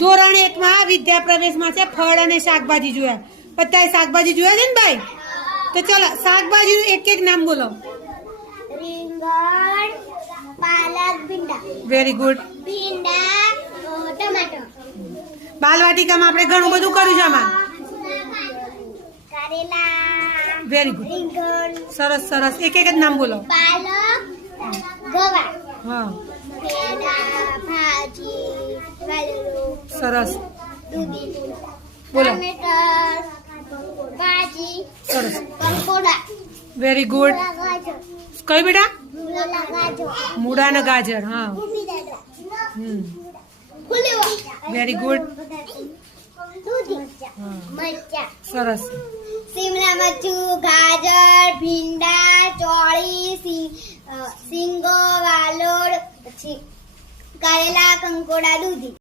ધોરણ 1 માં વિદ્યા પ્રવેશમાં છે ફળ અને શાકભાજી જોયા. બધાય શાકભાજી જોયા છે ને ભાઈ? તો ચલો શાકભાજીનું એક એક નામ બોલો. રીંગણ, પાલક, ભીંડા. Very good. ભીંડા, ટમાટર. બાલવાટિકામાં આપણે ઘણું બધું કર્યું છે આમાં. કારેલા. Very good. રીંગણ, સરસ સરસ. એક એક જ નામ બોલો. પાલક, ગવાર. હા ભીંડા, ભાજી, વાલોળો, સરસ. દૂધી, બોલો. ટમેટર, ભાજી, સરસ. કંકોડા, વેરી ગુડ. ગાજર, કઈ બેટા? ગાજર, મૂળા અને ગાજર. હા દૂધી, હમ વેરી ગુડ. મરચાં, સરસ. શિમલા મરચું, ગાજર, ભીંડા, ચોળી, સિંગો, વાલોળ, પછી કારેલા, કંકોડા, દૂધી.